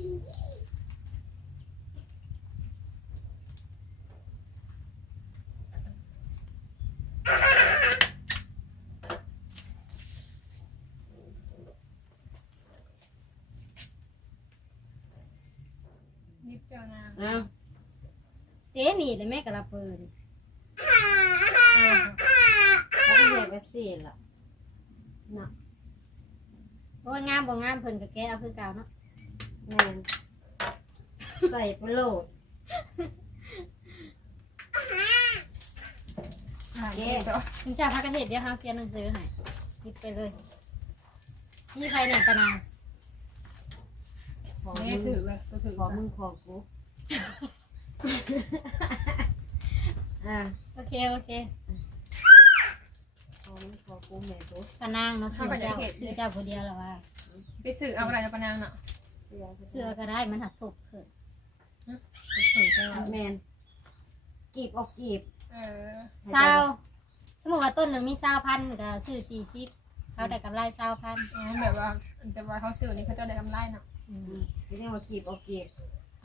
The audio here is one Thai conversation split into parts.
นิดเดียวนะเอาเต้หนีเลยแม่กระเปินแล้วก็เหยียบไปสี่ละเนาะโอ้ยงามบ่งามเพิ่นก็แก้เอาคือเก่าเนาะ แม่นใส่ไปโหลดเย้ต่อถึงจะพักกันเทศเดี๋ยวเฮาเขียนหนังสือให้หยิบไปเลยนี่ใครเนี่ยปะนางขอแม่มึถืองเลยตัวถือขอมึงขอกูอ่าโอเคโอเคขอมึงขอกูแม่กูปะนางเนาะซื้อเจ้าซื้อเจ้าผู้เดียวแล้วว่าไปสื่อเอาอะไรนะปะนางเนาะ เสื้อเสื้อก็ได้มันหักถูกเกิดถึงจะแมนกีบออกกีบเออเศร้าสมมติว่าต้นหนึ่งมีเศร้าพันก็ซื้อสี่สิบเขาได้กำไรเศร้าพันแบบว่าแต่ว่าเขาสื่อนี่เขาจะได้กำไรเนาะอืมไม่ใช่ว่ากีบออกกีบ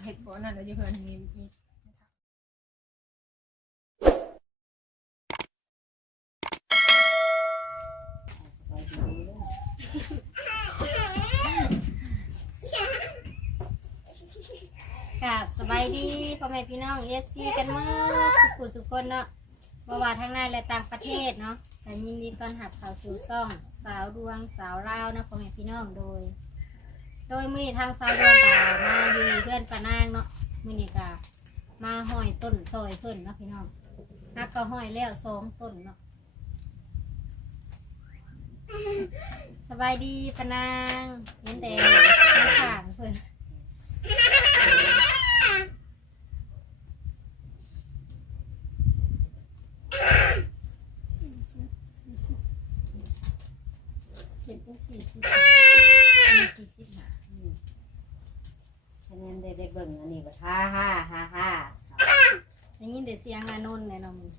เห็ดบ่นั่นเราจะเพื่อนมีมีไปดูเลย กับสบายดีพ่อแม่พี่น้องเอฟซีกันเมื่อสุขุสุขคนเนาะบว่าทั้งในและต่างประเทศเนาะแต่ยินดีต้อนรับเข้าสู่ซ่องสาวดวงสาวลาวนะพ่อแม่พี่น้องโดย โดยมื้อนี้ทางสาวดวงก็มาอยู่เพื่อนปานางเนาะมื้อนี้ก็มาห้อยต้นซอยเพิ่นเนาะพี่น้องฮักก็ห้อยแล้วสองต้นเนาะสบายดีปานางเห็นแต่ข้างข้างเพิ่น เจ็ดเป็นสี่สิบสี่สิบห้า อืมคะแนน ได้เบิ่งอันนี้ก็ฮ่าฮ่าฮ่าฮ่าได้ยินแต่เสียงอานนท์เลยนาะมึง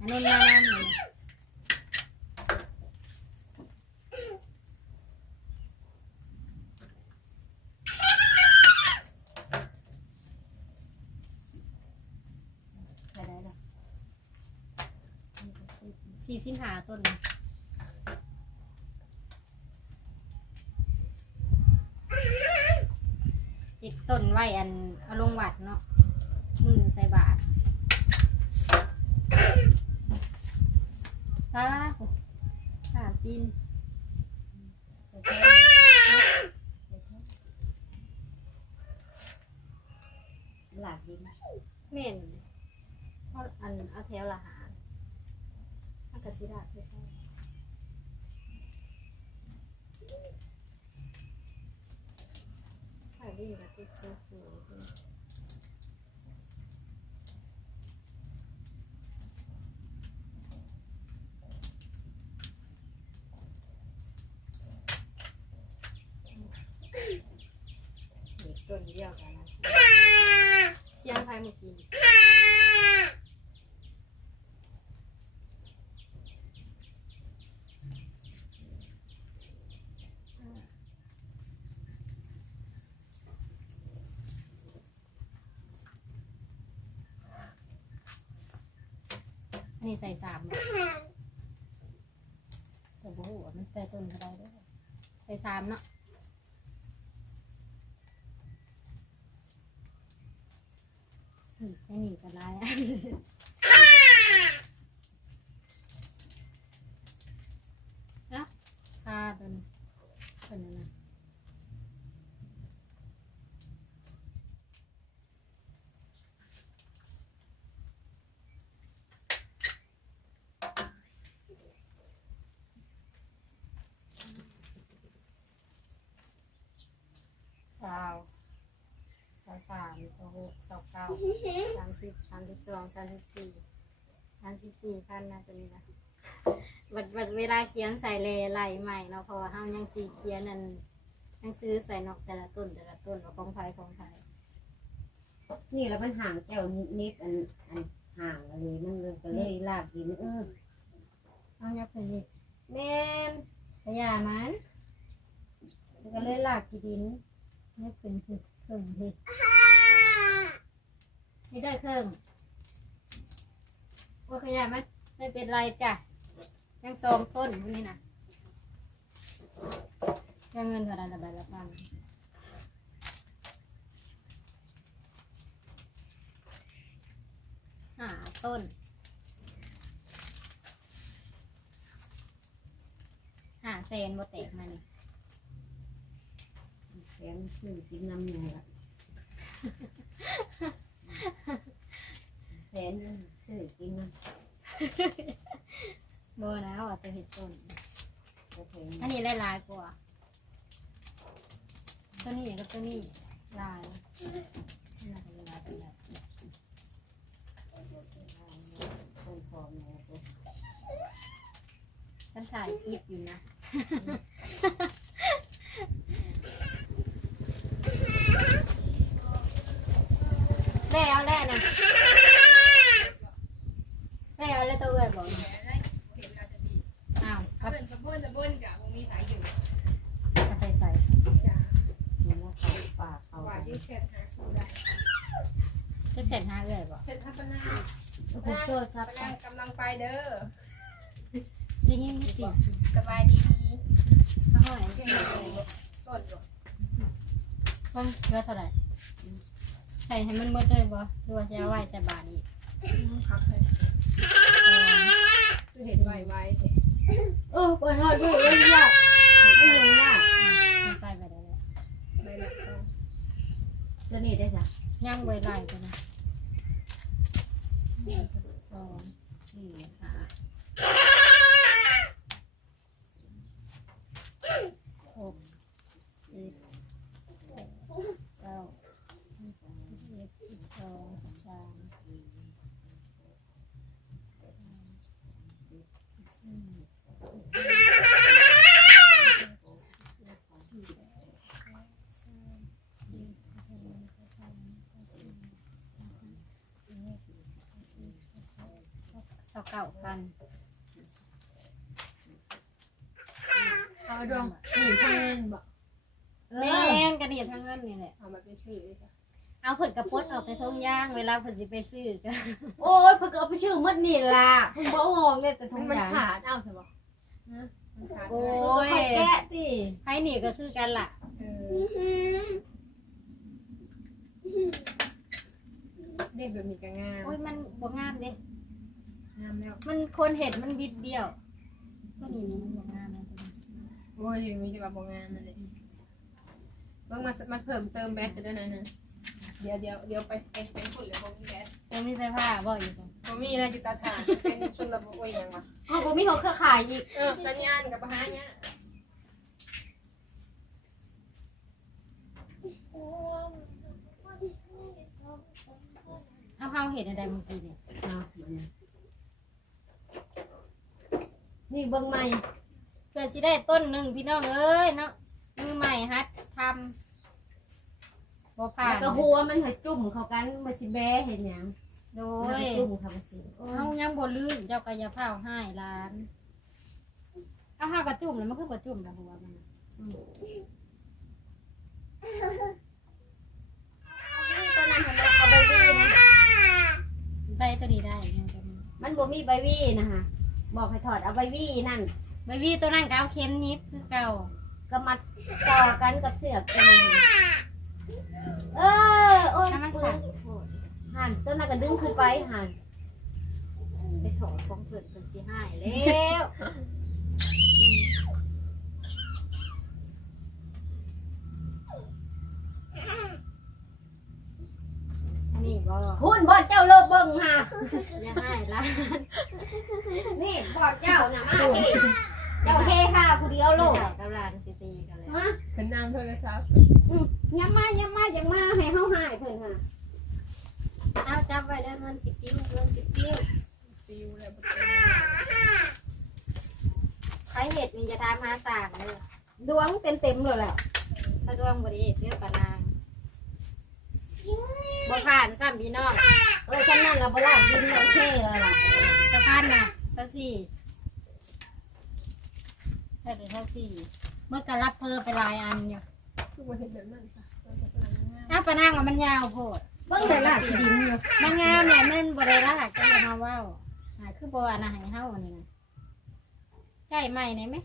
อานนท์มานำเลยใครได้ละสี่สิบห้าต้น ต้นไว้อันเอาลงวัดเนาะมือใส่บาทตาตาตีน หลากดิน เม่นเพราะอันเอาแถวละหาอากาศิราใช่ถ่ายวิ่งกับติ๊กโซสูงเด็กต้นเดียวกันนะ เสียงใครเมื่อกี้อันนี้ใส่สามเนาะแต่บ่ฮู้ว่ามันใส่ต้นเท่าไรเด้อใส่สามเนาะอืมแค่นี้ก็ได้อะ นะค่าตัวนี้ตัวนี้นะสาวสาว สามสาวหกสาวเก้าสามสิบสามสิบสองสามสิบสี่สามสิบสี่พันนะตัวนี้นะบัดบัดเวลาเขียนใส่เลไหลใหม่เนาะเพราะว่าเฮายังสีเขียนนั่นหนังสือใส่เนาะแต่ละต้นแต่ละต้นว่าของไผของไผนี่แล้วมันห่างแก้วนิดอันอันห่างอะไรมันเลยก็เลยลากดินเออเอายับไปนี่แม่นพยามันแล้วก็เลยลากขี้ดินมนี่เป็นคือเครื่องที่ นี่ได้เครื่องว่าขยายไหมไม่เป็นไรจ้ะ ยังสองต้นพวกนี้นะยังเงินเท่าไรละใบละพันหาต้นหาเซนบ่แตกมานี่แขนซื้อกินน้ำเนี่ยละ แขนซื้อกินน้โบนะว่าจะเห็ดต้นำโอเคอันนี้ลายๆกว่าตัวนี้กับตัวนี้ลายลายลายเป็นแบบต้นคอแม่ตัวฉันถ่ายคลิปอยู่นะ แม่เอาแน่นะแม่เอาแล้วตัวเอ้ยบอกนะอ้าวครับเพื่อนกระบวนกระบวนกับวงมีสายอยู่เอาใส่ใส่จ้ะเห็นว่าเขาปากเขาว่ายืดเช็ดหาคู่ได้จะเสร็จห้าเอ้ยบอกเช็ดทับปนาคุณโชว์ซับปนางกำลังไปเด้อจริงๆไม่จริงสบายดีข้าวหอยต้นอยู่ต้องเลือเท่าไหร่ใส่ให้มันหมดเลยบ่หรือว่าจะเอาไว้ใส่บาทอีกพักเลยคือเห็นไวไวเออปวดหัวด้วยเอ้ยยากไม่ลงยากมันไปไปได้แล้วใบหลักสองตัวนี้ได้จ้ะย่างไว้ไล่ไปนะหนึ่งสองสี่ห้าหกเจ็ดแปดเก้าสิบสิบเอ็ดสิบสองสิบสามสิบสี่ เก้าพันเอาดวงหนีทางเงินบอกเอแม่อนกระเดียดทั้งเงินนี่แหละ เอามาเป็นชื่อเลยจ้ะเอาผลกระปดออกไปทงย่างเวลาผลสิไปซื้อก็โอ้ยเพิ่งเอาไปชื่อมัดนี่ล่ะเพิ่งบอกหองเนี่ยแต่ทมังนมันยางขาดเอาใช่ปะมันขาดโอ้โอ้ยแกะสิให้หนีก็คือกันล่ะ เออเด็กแบบมีกระงามโอ้ยมันบ่งามเด้ งามแล้วมันคนเห็ดมันบิดเดียวก็นี่นี่มันบ่งามนะตัวนี้โอ้ยอยู่มีแต่ว่าบ่งามนั่นเลยเบิ่งมามาเพิ่มเติมแบตกันด้วยนะนะเดี๋ยวเดี๋ยวเดี๋ยวไปเป็นเป็นฝุ่นเลยบ่มีแบตตัวมีไฟผ้าบ่อยู่บ่บ่มีนะอยู่ตาถ่านเป็นชนระบบโอ้ยยังวะเขาบอกมีเขาเครือข่ายอีกเออสัญญาณกับปะหาเนี่ยเอาเฮาเห็ดอะไรเมื่อกี้เนี่ยอะมาเนี่ยนี่เบิ่งใหม่เพื่อสิได้ต้นหนึ่งพี่น้องเอ้ยเนาะมือใหม่ฮัดทำบ่ผ่าแล้วนก็หัวมันให้จุ่มเข้ากันมาสิแบ้เห็นหยังโดมันยให้จุ่มเข้าไปสิโอ้ยเฮายังบ่ลืมเจ้ากายภาพให้ร้านเอาเฮากระจุ่มแล้วมันคือบ่จุ่มแล้วหัวมันน่ะตอนนั้นผมเอาใบวี่นะใส่ตัวนี้ได้ยังจะมีมันบ่มีใบวี่นะคะ บอกให้ถอดเอาใบวี่นั่น ใบวี่ตัวนั้นก็เอาเข็มนิบคือเก่าก็มัดต่อกันกับเสือกกันนะคะเออ โอ้ยถ้ามันปืสั่นนหันต้นนั้นก็ดึงขึ้นไปหันไปถอดของเพิ่นเพิ่นสิให้แล้วอันนี้ บ่หุ่นบอดเจ้าเลิกเบิ่งฮะอย่าให้ร้านนี่บอดเจ้าน่ะมาเองเจ้าเฮค่ะผู้เดียวโลกเจ้ากับร้านสิตีกันเลยฮะขึ้นนางโทรศัพท์ย้ำมาย้ำมาย้ำมาให้เฮาหายเพิ่นค่ะเอาจับไว้เด้อเงินสิปิ้วเงินสิปิ้วฟิวแล้วบ่ใครเห็ดนี่จะทำหาสร้างเลยดวงเต็มเต็มๆเลยแหละสะดวกบริเฮ็ดเด้อปานาง บ่ผ่านซ้ำพี่น้องเออฉันนั่นละบ่ลาบดินโอเคเลยล่ะสะพานน่ะเท่าสี่ใช่เลยเท่าสี่เมื่อการรับเพอไปหลายอันอยู่คือบ่เห็นแบบนั้นซะเราจะกำลังงามอ้าวปะนางว่ามันยาวโพดเบิ่งแต่ละที่ดินอยู่มันงามเนี่ยมันบ่ได้รากก็อย่ามาเว้าอ่าคือบ่อันน่ะให้เฮาอันนี้นะใจใหม่ได้ไหม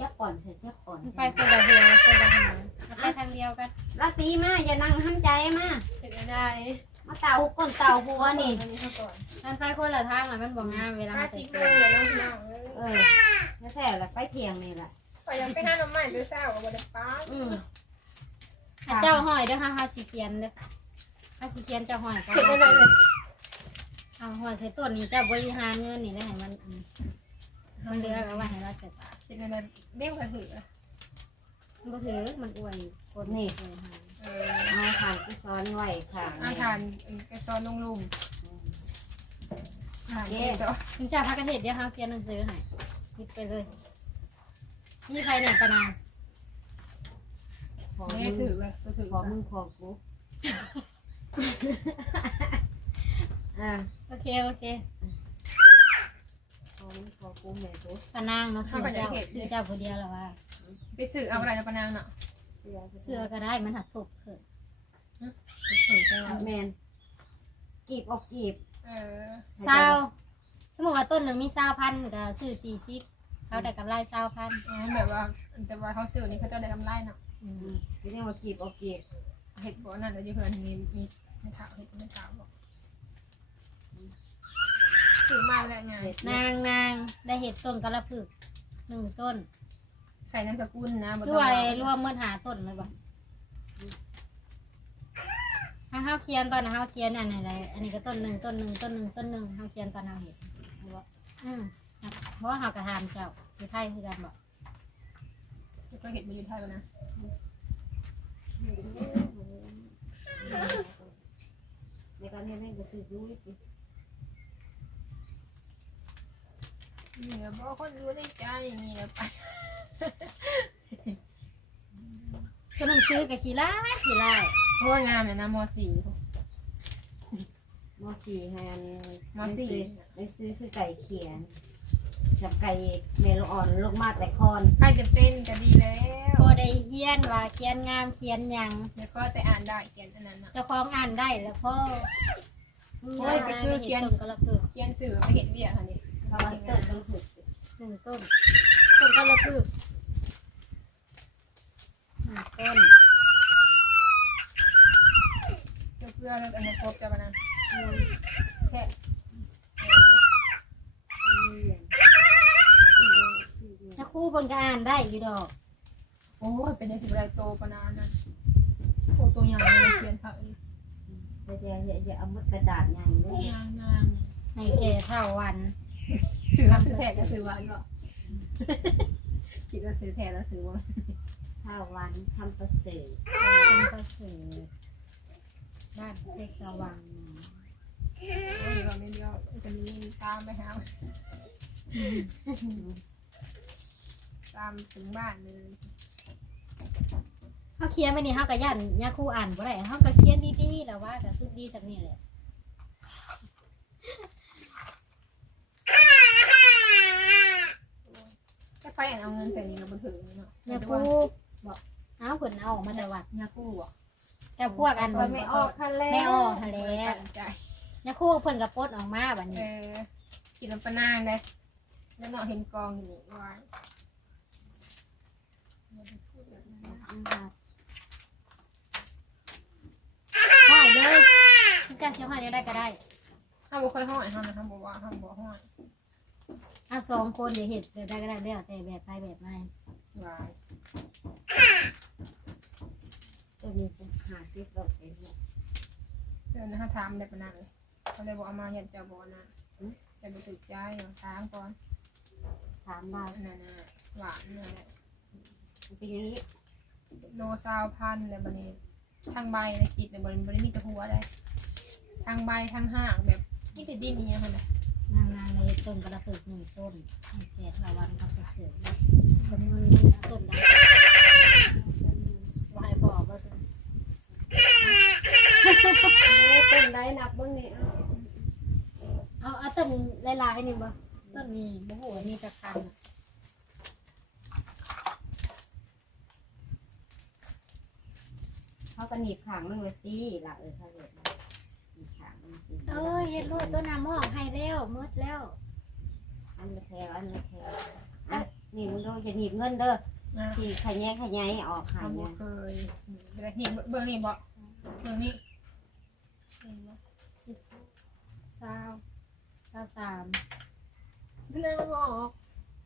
จักก่อนเสร็จจักก่อนมันไปคนละเดียวคนละหางมันไปทางเดียวกันลาตีมาอย่านั่งหันใจมาเป็นไปได้มาเต่าก้นเต่าหัวนี่อันนี้เขาก่อนมันไปคนละทางอะมันบ่งามเวลาห้าเราใส่สิบเกโมลืงอเลยน้องพี่น้องเอ้ยเออแล้วแซ่บละไปเที่ยงนี่แหละก็ยังไปหาหน่อไม้หรือเศร้าก็บ่ได้ป้าอืมอะเจ้าหอยเด้อค่ะฮาสิเขียนเด้อฮาสิเขียนเจ้าหอยก็เห็นอะไรเลยเอาหอยใส่ต้นนี่เจ้าบริหารเงินนี่ได้ให้มันอื มมันเหลือก็ไว้ให้เราใส่ตาเห็นอะไรเบี้ยวกระหือมันบ่ถือมันอวยกดนี่อวยหางเออเอาขางที่ซ้อนไว้ขางอานี่หารกระซอนลงลุมอาหารเจ้าถึงเจ้าพักกันเทศเดี๋ยวเฮาเขียนหนังสือให้คิดไปเลยมีใครเนี่ยปะนางขอแม่มึถืองเลยก็ถือขอมึงขอกูอ่า โอเค โอเค ขอมึงขอกูแม่กูปะนางเนาะซื้อเจ้าซื้อเจ้าผู้เดียวแล้วว่าไปสื่อเอาอะไรนะปะนางเนาะเสื้อเสื้อก็ได้มันหัดถูกเกิดสื่อไปแมนกีบออกกีบเออเศร้าสมมติว่าต้นหนึ่งมีเศร้าพันก็ซื้อสี่สิบเขาได้กำไรเศร้าพันแบบว่าแต่ว่าเขาสื่อนี่เขาจะได้กำไรเนาะอืมเรียกว่ากีบออกกีบเห็ดบ่นั่นเลยเพื่อนมีมีไม่ขาวเห็ดไม่ขาวบอกสื่อมา แล้วไงเห็ดนางนางได้เห็ดต้นกระพึกหนึ่งต้นใส่น้ำสกุลนะด้วยรวมเมื่อหาต้นเลยบ่ถ้าเฮาเคียนตอนนะเฮาเคียนอันไหนไรอันนี้ก็ต้นหนึ่งต้นหนึ่งต้นหนึ่งต้นหนึ่งเฮาเคียนตอนเฮาเห็ดอืมเพราะว่าเฮากระทำเจ้าอยู่ไทยคือกันบอกก็เห็ดมันอยู่ไทยแล้วนะในการเรียนให้ก็ซื้อ ดูดินี่บอกคนรู้ในใจนี่ไปตัวหนังสือกับขี้ไล่ขี้ไล่เพราะว่างามเนี่ยนะมสี่ มสี่ให้อันมสี่ ไปซื้อคือไก่เขียนกับไก่เมลอ่อนลูกมาแต่คอนใครจะเป็นก็ดีแล้วพอได้เฮียนว่าเขียนงามเขียนหยังแล้วก็แต่อ่านได้เขียนอันนั้นอะเจ้าของอ่านได้แล้วพ่อโอ้ยก็คือเขียน ต้นกระพึกเขียนสื่อไปเห็นเบี้ยค่ะนี่ เพราะว่าเติมต้องถูกหนึ่งต้น ต้นกระพึกหนึ่งต้นเกลือแล้วอันนี้ครบจะมานะแค่ถ้าคู่บนก็อ่านได้อยู่ดอก โอ้ยเป็นในสิบไรโตปนานนั่นโอ้ตัวใหญ่เลยเขียนผักอย่าอย่าอย่าอย่าเอามดกระดาษใหญ่เลยยางนางให้แก่เท่าวัน สื่อรับสื่อแทนก็สื่อวันก็คิดว่าสื่อแทนแล้วสื่อว่าข้าววันทำประเสริฐต้นก็คือบ้านเล็กสว่างโอ้ยเราไม่เดียวจะมีตามไปหาตามถึงบ้านเลยเขาเขียนไปนี่เขาก็ยันยาครู่อ่านบ่ได้เขาก็เขียนดีๆแล้วว่าก็สุดดีสักนี่แหละ ถ้าใครเอาเงินใส่นี่เราบันทึกเนาะยาครู่บอกเอาผลเอาออกมาแต่วัดยาคู่อะแต่พวกอันมันไม่ออกคันแล้วไม่ออกทะเลใจยาครู่เพิ่นกับปลดออกมาบัดเอนี้อกินน้ำปนางเลยแล้วเนาะเห็นกองอยู่นี่ไว้ห้อยเลยคุณจ้าเชื่อห้อยได้ก็ได้ห้ามบอกเคยห้อยห้ามนะห้ามบอกว่าห้ามบอกห้อยเอาสองคนเดี๋ยวเห็ดเดี๋ยวได้ก็ได้เดี๋ยวแต่แบบไปแบบไม่ไว้จะมีปัญหาที่เราเป็นเดี๋ยวนะฮะถามได้ปนางเลยเขาเลยบอกเอามาเนี่ยจะบอกนะจะไปตึกใจเอาทางก่อนถามมาอันนั้นน่ะหวานเนี่ยแหละเป็นอย่างนี้โลซาวพันเลยบันนี้ทางใบนะกิดเนี่ยบริบริมีแตะหัวได้ทางใบทางห่างแบบนี่แต่ดินนี่ค่ะนะนางนางเล ยต้นกระตือหนึ่งต้นแปดละวันก็ไปเสือกคนมันต้นได้วายบอกว่าต้นได้นับบ้างนี่เอาเอาต้นลายๆให้นี่บ่ต้นนี้โอ้โหนี่ตะคันเขาก็หนีบขางมันไว้สิหลักเออเขาเลย เอ้ยเฮ็ดโลดต้นน้ำมอกให้แล้วหมืดแล้ว อันละแถวอันละแถวอะนี่มึงดูจะหนีบเงินเด้อนะสี่ขยายขยายออกขายทำบ่เนี่ยเคยเดี๋ยวนี่เบิ่งนี่บ่เบิ่งนี่เห็นบ่สิบเศร้าเศร้าสามมันได้บ่ออก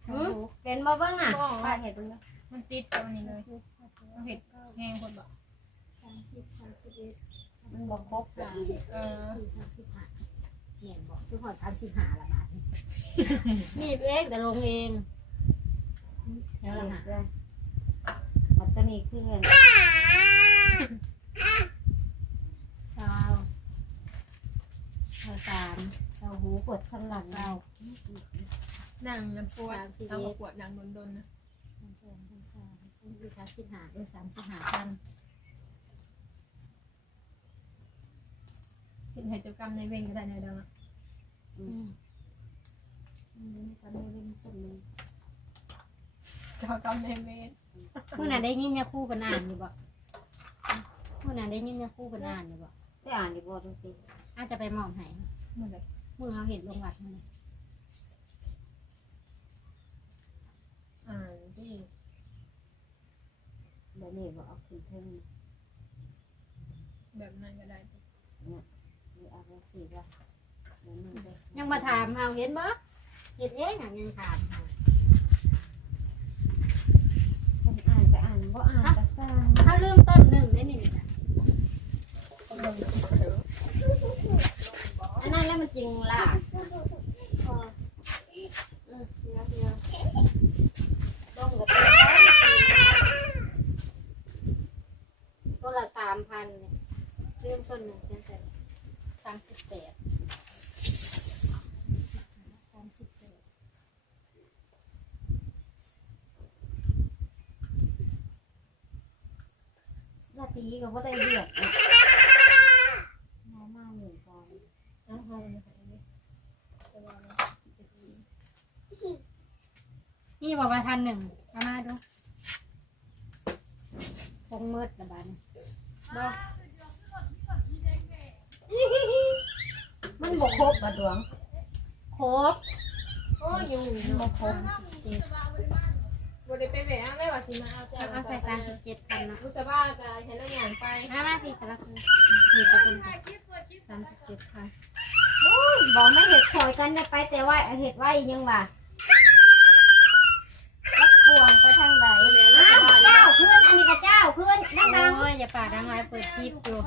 เศร้าหกเป็นบ่เบิ่งอะบ่ออกป้าเห็ดเบิ่งเด้อมันติดกับอันนี้เลยเจ็ดสิบเอาเห็ด แห้งคนบ่สามสิบสามสิบเอ็ด มันบ่ครบเออเนี่ยบอกทุกคนสามสิบห้าละบาทนี่เองแต่ลงเองแถวละหาปัตตานีคือนเศร้าเศร้าสามเศร้าหกปวดสันหลังเรานั่งน้ำปวดเอาปวดนั่งโดนๆนะสามสามสี่สามสิบห้าเออสามสิบห้าพัน เห็นให้เจ้ากรรมในายเวรก็ได้ในเดังอะอืมอืมตอนนี้เล่นคนนึงเจ้ากรรมในายเวรเมื่อนั้นได้ยินยาคู่เป็นอ่านอยู่บ่เมื่อนั้นได้ยินยาคู่เป็นอ่านอยู่บ่ได้อ่านดีบ่ทุกทีอาจจะไปมอบให้เมื่อไหร่มือเขาเห็นลงวัดนั่นน่ะอ่านที่เดี๋ยวนี้บ่เอาขึ้นเทิงแบบนั้นก็ได้หรือเอาไว้สิว่าเดี๋ ยวนี้เด้อยังมาถามเอาเห็นบ่เห็นเองอะยังถามหาคนอ่านก็อ่านบ่อ่านก็สร้างถ้าลืมต้นหนึ่งได้นี่นะต้องลงคลิปเด้ออันนั้นแล้วมันจริงล่ะพอเออเดี๋ยวเดี๋ยวลงกับต้นละสามพันเนี่ยลืมต้นหนึ่งเป็นเสร็จสามสิบแปดสามสิบแปดลาตีก็บ่ได้เลือกนะน้ำมาหนึ่งก่อนน้ำหอมนะคะอันนี้แต่ว่ามันจะดีนี่บอกมาทันหนึ่งเอามาดูคงมืดละบาดนบ่ มันบ่ครบบ่ดวงครบโอ้ยอยู่มันบ่ครบเจ็ดบ่ได้ไปแหวะได้ว่าสิมาเอาเจ้าเอาใส่สามสิบเจ็ดพันเนาะรู้สึกว่าจะใช้เรื่องงานไปมามาพี่แต่ละคนนี่ก็เป็นสามสิบเจ็ดพันบอกไม่เห็ดซอยกันได้ไปแต่ว่าเห็ดไว้ยังว่ารักพวงไปทางไหนอ้าวเจ้าขึ้นอันนี้ก็เจ้าขึ้นดังโอ้ยอย่าป่าดังไรเปิดคลิปอยู่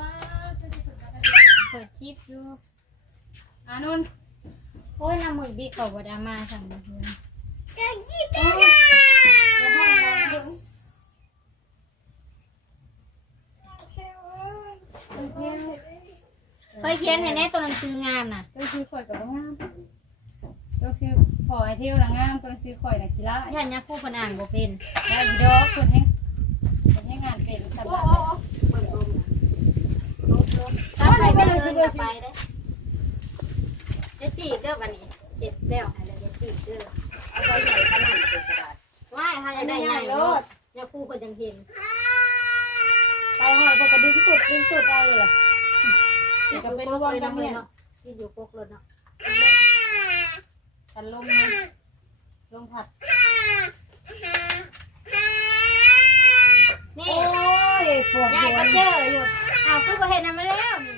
เปิดคลิปอยู่อ่านุ่นโอ้ยน้ำมือบิ๊กเขาบ่ได้มาสั่งมาเพื่อนๆจะยิบได้นะเดี๋ยวห้องน้ำเคยเขียนให้แน่ตัวหนังสืองามน่ะต้องซื้อข่อยกับงามต้องซื้อพอไอเที่ยวละงามต้องซื้อข่อยน่ะขี้ละย่านยาคู่คนอ่านบ่เป็นได้อยู่ดอกคนให้คนให้งานเป็นสบายเปิดลมน่ะ ถ้าไปไปเลยอย่าไปเด้อจะจีบเด้อวันนี้เสร็จแล้วให้เลยจะจีบเด้อเอาใหญ่ขนาดเป็นกระดาษว่าถ้าจะได้ใหญ่โลดยาคู่คนจังเห็นไปหอยพวกกระดึงตุดดึงตุดเอาเลยล่ะกินอยู่กกเลยเนาะเนาะกินอยู่กกรถเนาะกันลมนะลมผัดนี่โอ้ ยปวดยายหัวก็เจออยู่อ้าวคือบ่เห็นนำมาแล้วนี่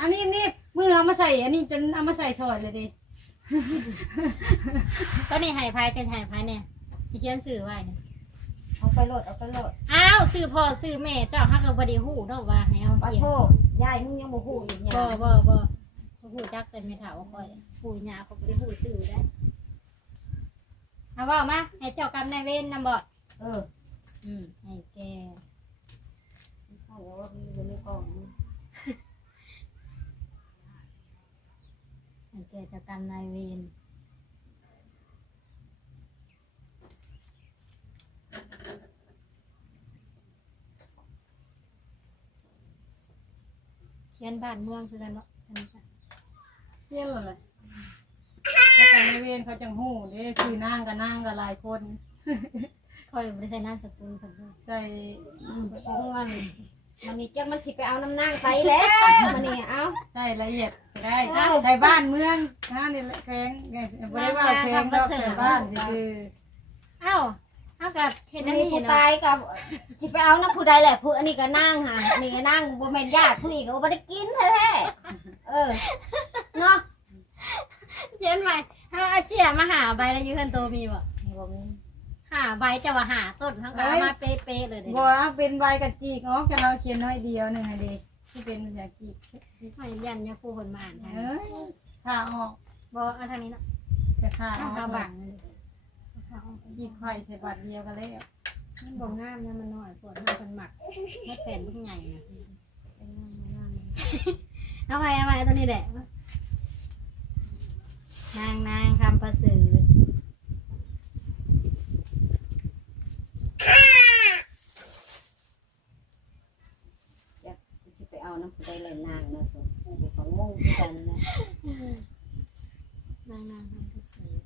อันนี้นี่มือเอามาใส่ อันนี้จะเอามาใส่ชอยเลยดิก็นี่ให้พายกันให้พายเนี่ยสิเขียนสื่อไว้เนี่ยเอาไปโหลดเอาไปโหลดอ้าวสื่อพ่อสื่อแม่เจ้าฮักก็บ่ได้ฮู้เนาะว่าให้เอาปะเขียนโทยายมึงยังบ่ฮู้อีกอย่าบ่งบ่บ่ฮู้จักแต่ไม่เฒ่าค่อยฮู้ยาเขาบ่ได้ฮู้สื่อได้เอาเว่ามาให้เจ้ากรรมนายเวรนำบ่ เออ อืมให้แก ใช่แล้วว่ามีอยู่ในกล่องนี่ให้แกเจ้ากรรมนายเวรเขียนบ้านเมืองคือกันเนาะอันนี้ค่ะเที่ยงเลยแล้วกันในเวรเขาจังหู้เด้ซื้อนางกับนางกับหลายคน คอยบริษัทนามสกุลคนด้วยใส่พวกเงิน มันนี่จักมันสิไปเอาน้ำนางไตแล้วมันนี่เอาใช่ละเอียดก็ได้ในบ้านเมืองนะนี่แหละแข็งไงบ่ได้ว่าแข็งดอกแต่บ้านคือเอ้าเฮากับเฮ็ดมัอันนนี่นี้ผู้เนาะตายกับสิไปเอาน้ำผู้ใดแหละผู้อันนี้ก็นั่งค่ะอันนี้ก็นั่งบ่แม่นญาติผู้อีกก็บ่ได้กินแท้ๆเออเนาะเขียนไว้เฮาเอาเจียมาหาใบแล้วอยู่เพิ่นโตมีบ่บ่มี หาใบจะว่าหาต้นเฮาก็เอามาเป๊ะๆเลยเด้บ่เป็นใบกระจีกออกจะเราเขียนน้อยเดียวหนึงให้ดีที่เป็นภาษาจีกไม่ยันยาคูเพิ่นมาอ่านให้เอ้ยถ้าออกบ่เอาทางนี้เนาะจะถ้าอเอาอกขาบังเลยเอาขาออกจีกไข่ใส่บัตรเดียวกันเลยมันบ่งามนะมันน้อยปวดเฮาเพิ่นหมักให้แผ่นเพิ่นใหญ่นะเอาไปเอาไปตัวนี้แหละนางนางคำประเสริฐ สิไป เอาน้ำผู้ใดเลยนางเนาะสมเดี๋ยวเขางงคือกันนะนางนางคำประเสริฐ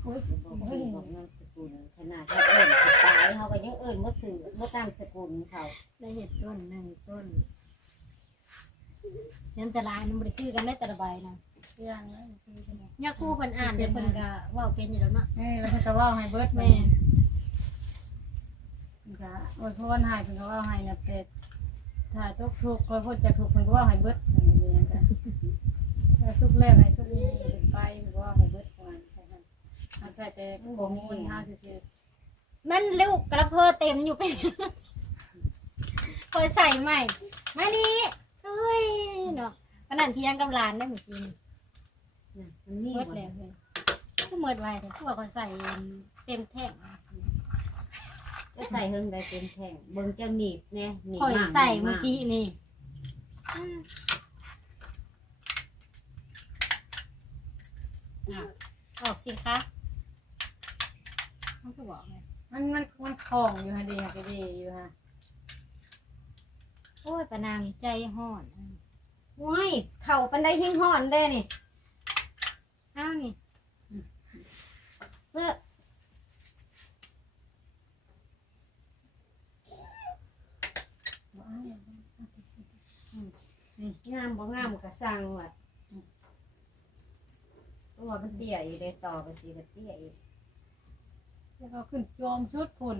โอ้ยบอกชื่อบอกนามสกุลขนาดเขาเอิ้นเขาตายเขาก็ยังเอิ้นบ่ชื่อบ่ตามสกุลเขาได้เห็ดต้นหนึ่งต้นเน้นแต่ลายมันบริคือกันได้แต่ละใบนะเรื่องนั้นยาคู่เพิ่นอ่านเดี๋ยวเพิ่นก็เว่าเป็นอยู่แล้วเนาะเอ้ยแล้วก็จะว่าให้เบิร์ดแม่แม่จ้ะโอ้ยเพราะว่าหายเพิ่นก็ว่าให้นะเป็ด ถ้าตกทุกข์ก็พูดจะถูกเพิ่นก็ว่าให้เบิดอย่างนี้กันถ้าสุกแล้วให้สุกนี้เป็นไปเพิ่นก็ว่าให้เบิดก่อนใช่ไหมเอาใช่แต่บ่มีคนหาซื่มันลูกกระเพอเต็มอยู่เป็น คอยใส่ใหม่มานี่เฮ้ยเนาะขนาดเที่ยงกับหลานได้เหมื่อกี้น่ะมันมีเมิดแล้วเลยก็เมิดไว้แต่พวกเขาใส่เต็มแท่ง จะใส่เฮิงได้เป็นแท่งเบิ่งเจ้าหนีบแน่หนีบคอยมากใส่หนีบเมื่อกี้นี่ออกสิคะเขาก็บอกไงๆมันมันมันคล่องอยู่ฮะดีฮะก็ดีอยู่ฮะโอ้ยปะนางใจห่อนว้ายเข่าปันได้หิ้งห่อนได้นี่อ้าวนี่เพื่อ งามบ่งามก็สั่งว่ะตัวมันเตี้ยอีกได้ต่อไปสิก็เตี้ยอีกแล้วก็ขึ้นโจมสุดพุ่น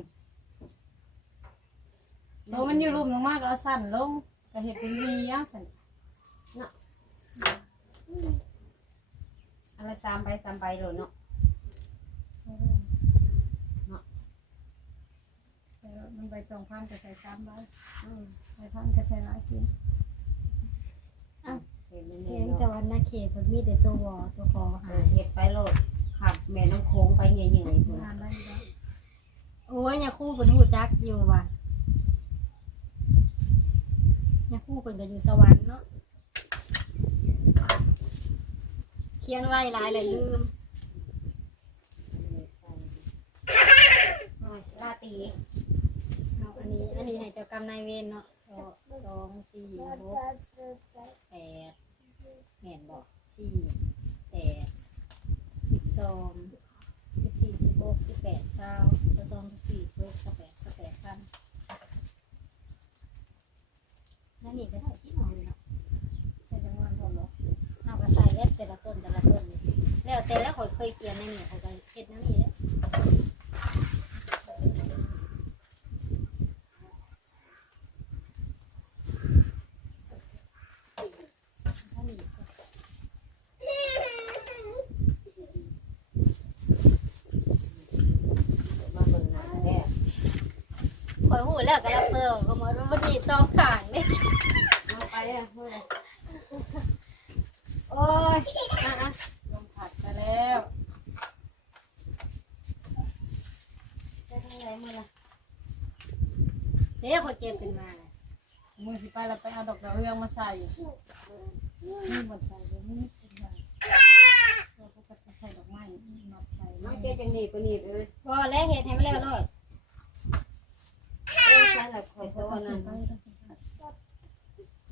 โตมันอยู่รูปลงมากก็เอาสั่นลงก็เห็ดเป็นวีอะสั่นเอะไรสามใบสามใบโหลดเนาะใส่มันใบสองพันก็ใส่สามใบใบพันก็ใส่หลายกิน เห็นมันเทีเนี่ยยงเนาะสวรรค์นาเขตมันมีแต่ตัววอตัวคอเอหาอเห็ดไปโหลดขับแม่น้ำโค้งไปเหยื่อยๆพุ่นงานได้อยู่แล้วโอ้ยเนี่ยคู่เป็นหูจักอยู่ว่ะเนี่ยคู่เป็นกันอยู่สวรรค์เนาะเคียงไล่หลายเลยลืมโอ้ยลาตีเอาอันนี้อันนี้ให้เจ้ากรรมนายเวรเนาะ สองสี่หกแปดเห็นบอกสี่แปดสิบสองสิบสี่สิบหกสิบแปดเช้าสิบสองสิบสี่สิบหกสิบแปดสิบแปดพันนั่นนี่ก็ได้ที่นอนเนาะใส่จำนวนพอหรอเอาก็ใส่เล็บแต่ละต้นแต่ละต้นแล้วแต่แล้วข่อยเคยเขียนในนี่ข่อยก็เฮ็ดนั่นนี่แหละอันนี้ก็ มาเบิ่งหน้าแท้ ข่อย หูแล้วก็แล้วเพิ่มก็หมดว่ามันมีสองข้างเนี่ยเอาไปอะเฮ้ยโอ้ยอะอะลงผัดไปแล้วจะทำไรมือละเดี๋ยวข่อยเก็บขึ้นมาเลยมือสิไปเราไปเอาดอกดาวเรืองมาใส่นี่หมดใส่เดี๋ยวนี้เป็นไงเราก็จะใส่ดอกไม้นอกใส่ น้อ ไม่ งเจ๊จังหนีบก็หนีบไปเลย พอแล้วเห็ดให้มันแล้วรอด โอ้ยใช่ละคอยตัวนั้น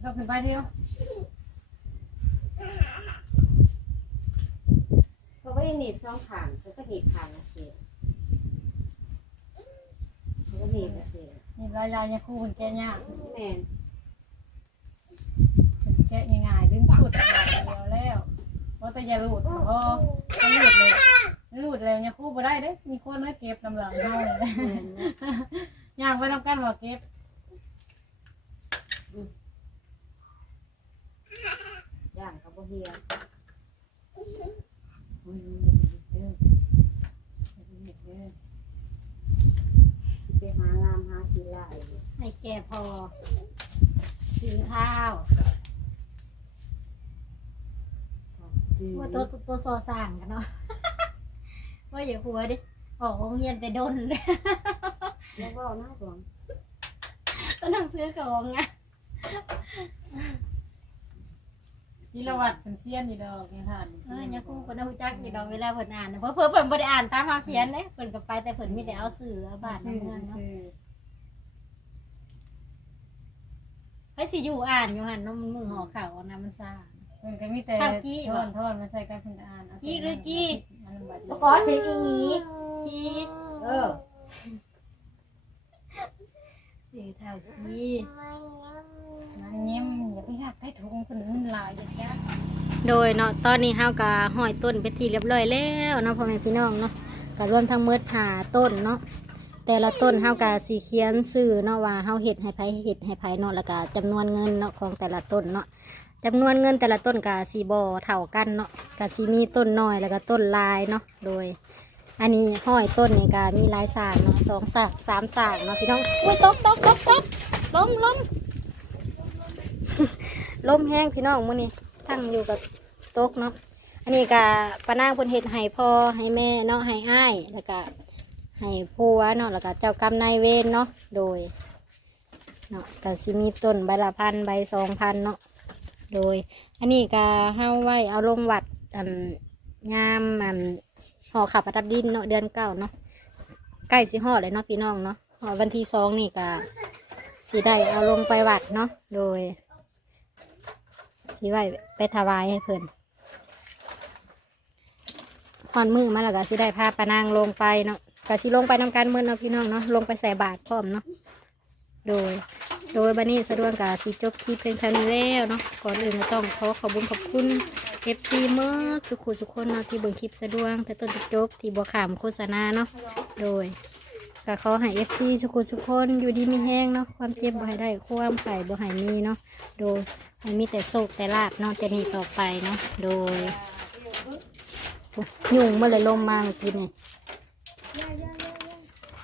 เราขึ้นไปเดียว เขาไม่ได้หนีบสองขางเขาก็หนีบขางละเสียเขาก็หนีบละเสีย นี่ลายลาย เนี่ยคู่คนแก่ยากแม่นเป็นแกะง่ายๆดึงสุดอย่างเดียวแล้วเพราะแต่อย่าหลุดพอถ้าหลุดเลยหลุดเลยเนี่ยคู่บ่ได้เด้อมีคนมาเก็บลำหลังเฮาเลยแม่นย่างไว้ทำกันว่าเก็บย่างกับบ่เฮียเออเออเออสิไปหางามหาทีไร ให้แก่พอซื้อข้าวจืดว่าตัวตัวตัวซอสั่งกันเนาะว่าอย่าหัวดิออกโรงเรียนแต่ดนเลยแล้วก็น่าตัวก็นั่งซื้อกองอะที่ละวัดเป็นเสี้ยนนี่ดอกเนี่ยท่านเออเนี่ยครูก็น่ารู้จักอยู่ดอกเวลาเพิ่นอ่านน่ะเพราะเพิ่นเพิ่นบ่ได้อ่านตามเฮาเขียนเด้เพิ่นก็ไปแต่เพิ่นมีแต่เอาสื่อเอาบาทซื้มาอเมืองเนาะ ซื้อให้สิอยู่อ่านอยู่หั่นเนาะมันมือห่อข้าวนะมันซ่า มันก็มีแต่ข้าวกี้ทอนทอนมาใส่กันเพิ่นอ่านเากี้หรือกี้มันบัดตะกอเสียอีพี่เออสื่อเท่ากี้มันเงี้ยมอย่าไปหักให้ถุงคนอื่นหลายอย่างเงี้ยโดยเนาะตอนนี้เฮาก็ห้อยต้นไปนที่เรียบร้อยแล้วเนาะพ่อแม่พี่น้องเนาะก็รวมทั้งหมดหาต้นเนาะ แต่ละต้นเฮาก็สิเขียนชื่อเนาะว่าเฮาเฮ็ดให้ไผเฮ็ดให้ไผเนาะแล้วก็จำนวนเงินเนาะของแต่ละต้นเนาะจำนวนเงินแต่ละต้นก็สิบ่เท่ากันเนาะก็สิมีต้นน้อยแล้วก็ต้นลายเนาะโดย อันนี้ห้อยต้นนี่ก็มีหลายสากเนาะสองสากสามสากเนาะพี่น้องอุ้ยตกตกตกตกล้มล้มล้มแห้งพี่น้องมื้อนี้ทั้งอยู่กับตกเนาะอันนี้ก็ปานางเพิ่นเฮ็ดให้พ่อให้แม่เนาะให้อ้ายแล้วก็ ให้ผัวเนาะแล้วก็เจ้ากรรมนายเวรเนาะโดยเนาะก็สิมีต้นใบละพันใบสองพันเนาะโดย อันนี้ก็เฮาไว้เอาลงวัดอันงามอันห่อขับประดับดินเนาะเดือนเก้าเนาะใกล้สิห่อเลยเนาะพี่น้องเนาะห่อวันที่สองนี่ก็สิได้เอาลงไปวัดเนาะโดยสิไว้ไปถวายให้เพิ่นหอนมือมาแล้วก็สิได้พาปานางลงไปเนาะ ก็สิลงไปนำการเมืองเนาะพี่น้องเนาะลงไปใส่บาตรพร้อมเนาะโดย โดยบันนี้สะดวกกับสีจบคลิปเพียงเท่านี้แล้วเนาะก่อนอื่นก็ต้องขอขอบคุญขอบคุณเอฟซีเมื่อสุขุสุขคนเนาะที่เบิ่งคลิปสะดวกแต่ต้นจนจบที่บัวขามโฆษณาเนาะโดยก็ขอให้เอฟซีสุขุสุขคนอยู่ดีมีแห้งเนาะความเจ็บบ่ให้ได้ความไข่บ่ให้มีเนาะโดยมีแต่โศกแต่ลาบเนาะจะนี่ต่อไปเนาะโดยยุงเมื่อไรลมมาเมื่อกี้นี่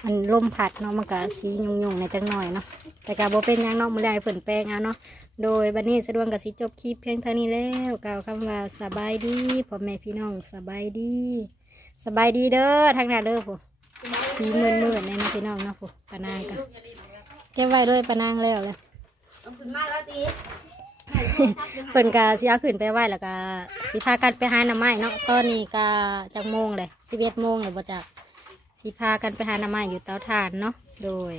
มันลมพัดเนาะมันก็สียุงยุงๆในจังหน่อยเนาะแต่กาโบเป็นหยังเนาะมันได้ผลแปลงเอาเนาะโดยบันนี้สะดวกกับสีจบคลิปเพียงเท่านี้แล้วกล่าวคำว่าสบายดีพ่อแม่พี่น้องสบายดี สบายดีเด้อทางหน้าเด้อผู้ผีเมื่อนเมื่อนในเนาะพี่น้องเนาะผู้ปานางกันเก็บไว้เลยปานางแล้วเลยเอาขึ้นมาแล้วตีเพิ่นก็สิเอาขึ้นไปไหว้แล้วก็สิพากันไปหาหน่อไม้เนาะตอนนี้ก็จักโมงเลยสิบเอ็ดโมงเลยบ่จัก สิพากันไปหาหน้าไม้อยู่เตาถ่านเนาะโดย